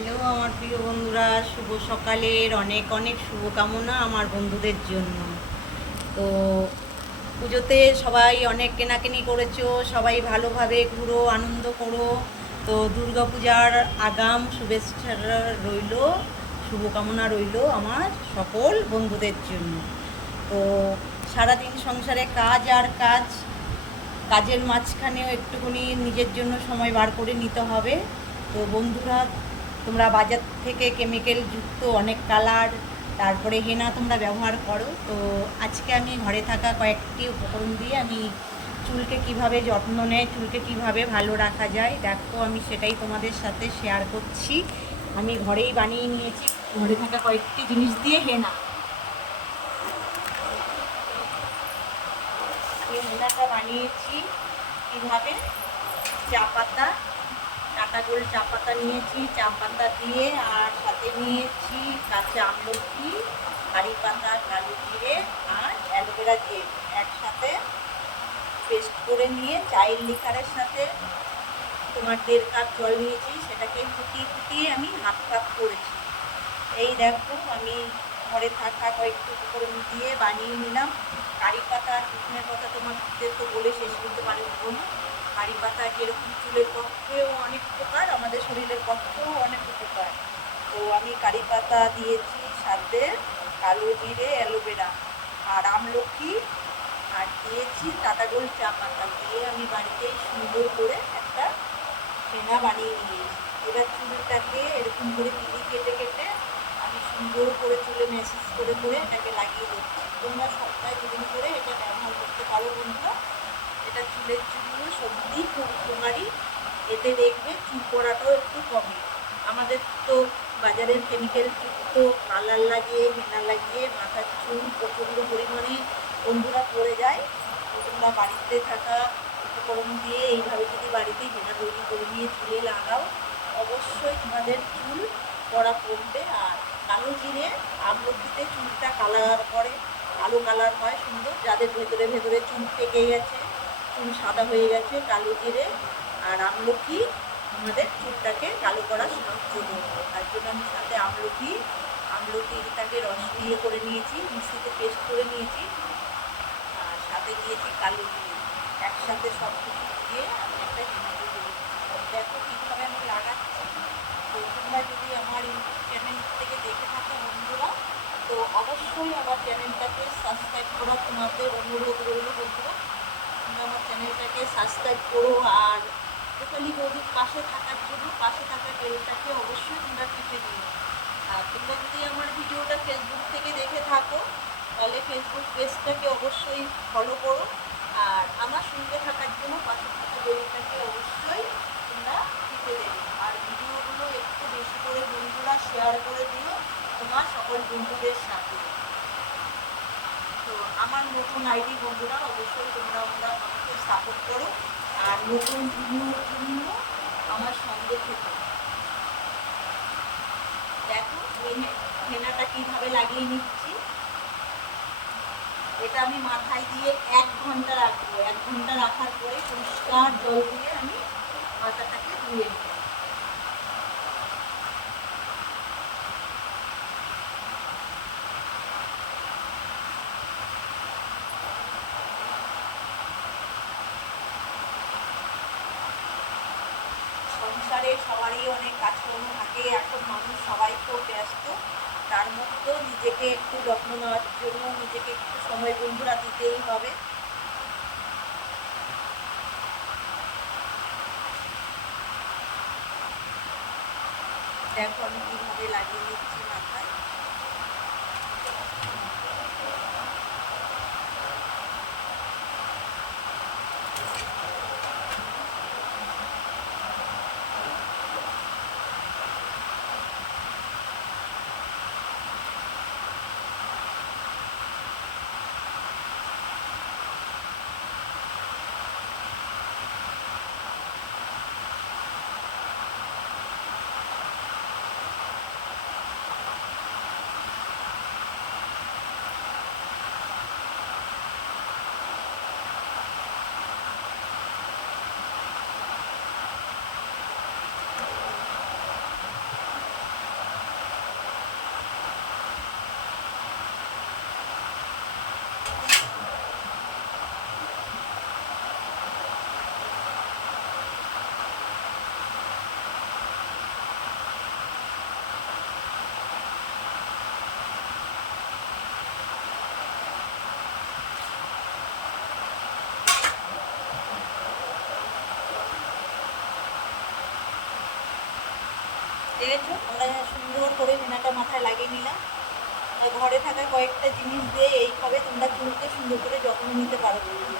Hello আমার প্রিয় বন্ধুরা, শুভ সকালের অনেক অনেক শুভকামনা আমার বন্ধুদের জন্য। তো পুজোতে সবাই অনেক কেনাকানি করেছো, সবাই ভালোভাবে ঘুরো, আনন্দ করো। তো দুর্গাপূজার আগাম শুভেচ্ছা রইল, শুভকামনা রইল আমার সকল বন্ধুদের জন্য। তো সারাদিন সংসারে কাজ আর কাজ, কাজের মাঝখানেও একটুখানি নিজের জন্য সময় বার করে নিতে হবে। তো বন্ধুরা, তোমরা বাজার থেকে কেমিক্যাল যুক্ত অনেক কালার, তারপরে হেনা তোমরা ব্যবহার করো। তো আজকে আমি ঘরে থাকা কয়েকটি উপকরণ দিয়ে আমি চুলকে কিভাবে যত্ন নেয়, চুলকে কিভাবে ভালো রাখা যায়, দেখো আমি সেটাই তোমাদের সাথে শেয়ার করছি। আমি ঘরেই বানিয়ে নিয়েছি ঘরে থাকা কয়েকটি জিনিস দিয়ে হেনা। এই হেনাটা বানিয়েছি কীভাবে, চা পাতা, কাটা গোল চা পাতা নিয়েছি, চা পাতা দিয়ে আর সাথে নিয়েছি কাঁচা আমলকি, কারি পাতা, কালো জিরে আর অ্যালোভেরা জেল একসাথে পেস্ট করে নিয়ে চায়ের লিকারের সাথে তোমার 1.5 কাপ জল নিয়েছি, সেটাকে ফুটিয়ে ফুটিয়ে আমি হাফ কাপ করেছি। এই দেখো আমি ঘরে থাকা কয়েকটি উপকরণ দিয়ে বানিয়ে নিলাম। কারি পাতা, শুকনের পাতা তোমাদের তো বলে শেষ করতে পারবো না। কারি পাতা যেরকম চুলের পক্ষেও অনেক উপকার, আমাদের শরীরের পক্ষেও অনেক উপকার। তো আমি কারি পাতা দিয়েছি, সাথে কালো জিরে, অ্যালোভেরা আর আমলকি, আর দিয়েছি টাটা গোল্ড চা পাতা দিয়ে আমি বাড়িতেই সুন্দর করে একটা হেনা বানিয়ে নিয়েছি। এবার চুলটাকে এরকম করে পিলি কেটে কেটে আমি সুন্দর করে চুলে ম্যাসেজ করে করে এটাকে লাগিয়ে দিচ্ছি। তোমরা সপ্তাহে 2 দিন করে এটা ব্যবহার করতে পারো বন্ধুরা। এটা চুলের জন্য সত্যিই খুব উপকারী। এতে দেখবে চুল পড়াটাও একটু কমে। আমাদের তো বাজারের কেমিক্যাল যুক্ত কালার লাগিয়ে, হেনা লাগিয়ে মাথার চুল প্রচণ্ড পরিমাণে বন্ধুরা পড়ে যায়। তো তোমরা বাড়িতে থাকা উপকরণ দিয়ে এইভাবে যদি বাড়িতে হেনা তৈরি করে নিয়ে চুলে লাগাও, অবশ্যই তোমাদের চুল পড়া কমবে। আর কালো জিরে, আমলকিতে চুলটা কালার করে, কালো কালার হয় সুন্দর। যাদের ভেতরে ভেতরে চুল পেকে গেছে, চুল সাদা হয়ে গেছে, কালো জিরে আর আমলকি আমাদের চুলটাকে কালো করার সাহায্য করবে। তার জন্য আমি সাথে আমলকিটাকে রস দিয়ে করে নিয়েছি, মিক্সিতে পেস্ট করে নিয়েছি, আর সাথে দিয়েছি কালো জিরে। একসাথে সব কিছু দিয়ে আমি একটা হেনা তৈরি করেছি। দেখো কীভাবে আমি লাগাচ্ছি। তো তোমরা যদি আমার ইউটিউব চ্যানেল থেকে দেখে থাকো বন্ধুরা, তো অবশ্যই আমার চ্যানেলটাকে সাবস্ক্রাইব করা তোমাদের অনুরোধ রইল বন্ধুরা। তোমরা আমার চ্যানেলটাকে সাবস্ক্রাইব করো, আর টোটালি বৌদির পাশে থাকার জন্য পাশে থাকা বেলটাকে অবশ্যই তোমরা টিপে দিও। আর তোমরা যদি আমার ভিডিওটা ফেসবুক থেকে দেখে থাকো, তাহলে ফেসবুক পেজটাকে অবশ্যই ফলো করো। আর আমার সঙ্গে থাকার জন্য পাশে থাকা বেলটাকে অবশ্যই তোমরা টিপে দেবে। আর ভিডিওগুলো একটু বেশি করে বন্ধুরা শেয়ার করে দিও তোমার সকল বন্ধুদের সাথে। তো আমার নতুন আইডি বন্ধুরা, অবশ্যই তোমরা আমাকে সাপোর্ট করো আর নতুন ভিডিওর জন্য আমার সঙ্গে থেকো। দেখো হেনাটা কীভাবে লাগিয়ে নিচ্ছি। এটা আমি মাথায় দিয়ে 1 ঘন্টা রাখবো। 1 ঘন্টা রাখার পরে পরিষ্কার জল দিয়ে আমি মাথাটাকে ধুয়ে নেব। সংসারে সবারই অনেক কাজকর্ম থাকে, এখন মানুষ সবাই তো ব্যস্ত, তার মধ্যেও নিজেকে একটু যত্ন নেওয়ার জন্য নিজেকে একটু সময় বন্ধুরা দিতেই হবে। দেখো আমি কীভাবে লাগিয়ে নিচ্ছি মাথায়। দেখেছো, আমরা সুন্দর করে হেনাটা মাথায় লাগিয়ে নিলাম। আর ঘরে থাকা কয়েকটা জিনিস দিয়ে এইভাবে তোমরা চুলকে সুন্দর করে যত্ন নিতে পারো বন্ধু।